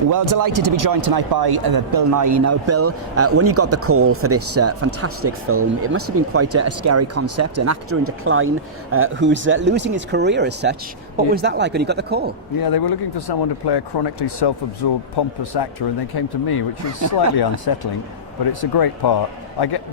Well, delighted to be joined tonight by Bill Nighy. Now, Bill, when you got the call for this fantastic film, it must have been quite a scary concept, an actor in decline who's losing his career as such. What was that like when you got the call? Yeah, they were looking for someone to play a chronically self-absorbed, pompous actor, and they came to me, which is slightly unsettling, but it's a great part.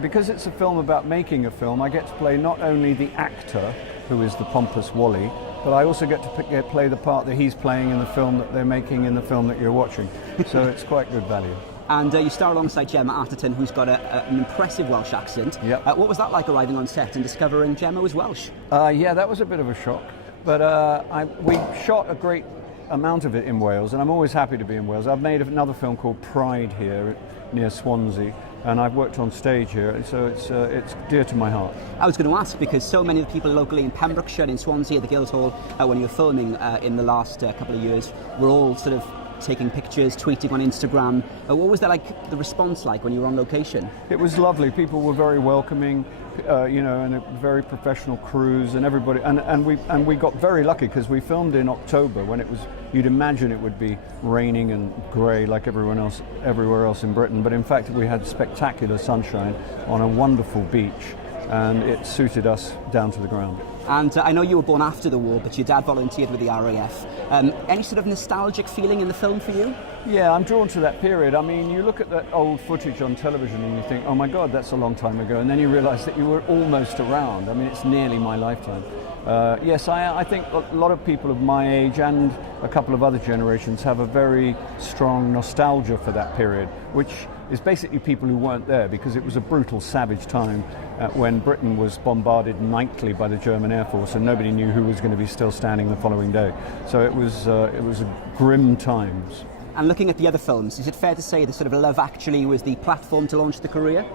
Because it's a film about making a film, I get to play not only the actor, who is the pompous Wally, but I also get to play the part that he's playing in the film that they're making in the film that you're watching. So it's quite good value. And you star alongside Gemma Atherton, who's got an impressive Welsh accent. Yep. What was that like arriving on set and discovering Gemma was Welsh? Yeah, that was a bit of a shock. But we shot a great amount of it in Wales, and I'm always happy to be in Wales. I've made another film called Pride here near Swansea, and I've worked on stage here, so it's dear to my heart. I was going to ask, because so many of the people locally in Pembrokeshire, in Swansea, at the Guildhall, when you were filming in the last couple of years, were all sort of taking pictures, tweeting on Instagram. What was that like, the response like when you were on location? It was lovely. People were very welcoming, and a very professional crews, and everybody. And we got very lucky because we filmed in October when it was. You'd imagine it would be raining and grey like everywhere else in Britain, but in fact we had spectacular sunshine on a wonderful beach, and it suited us down to the ground. And I know you were born after the war, but your dad volunteered with the RAF. Any sort of nostalgic feeling in the film for you? Yeah, I'm drawn to that period. I mean, you look at that old footage on television and you think, oh my God, that's a long time ago. And then you realise that you were almost around. I mean, it's nearly my lifetime. Yes, I think a lot of people of my age and a couple of other generations have a very strong nostalgia for that period, which is basically people who weren't there, because it was a brutal, savage time when Britain was bombarded nightly by the German Air Force, and nobody knew who was going to be still standing the following day. So it was grim times. And looking at the other films, is it fair to say that sort of Love Actually was the platform to launch the career?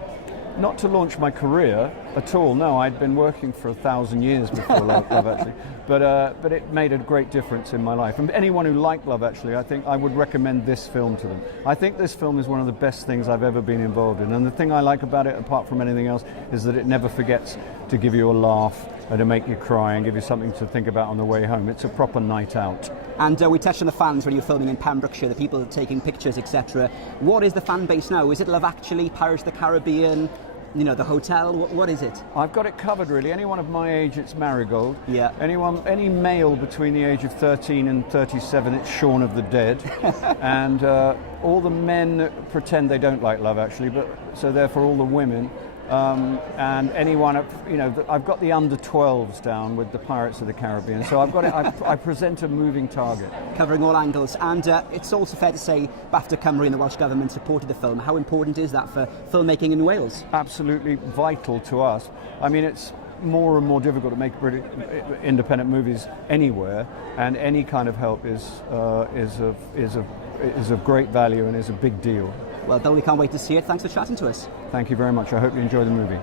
Not to launch my career at all, no. I'd been working for 1,000 years before Love Actually, but it made a great difference in my life. And anyone who liked Love Actually, I think I would recommend this film to them. I think this film is one of the best things I've ever been involved in, and the thing I like about it, apart from anything else, is that it never forgets to give you a laugh and to make you cry and give you something to think about on the way home. It's a proper night out. And we touched on the fans when you were filming in Pembrokeshire, the people taking pictures, etc. What is the fan base now? Is it Love Actually, Pirates of the Caribbean, the hotel? What is it? I've got it covered, really. Anyone of my age, it's Marigold. Yeah. Any male between the age of 13 and 37, it's Shaun of the Dead. And all the men pretend they don't like Love Actually, but so therefore all the women. And anyone, I've got the under 12s down with the Pirates of the Caribbean, so I've got it. I present a moving target, covering all angles. And it's also fair to say BAFTA Cymru and the Welsh Government supported the film. How important is that for filmmaking in Wales? Absolutely vital to us. I mean, it's more and more difficult to make independent movies anywhere, and any kind of help is of great value and is a big deal. Well, Bill, we can't wait to see it. Thanks for chatting to us. Thank you very much. I hope you enjoy the movie.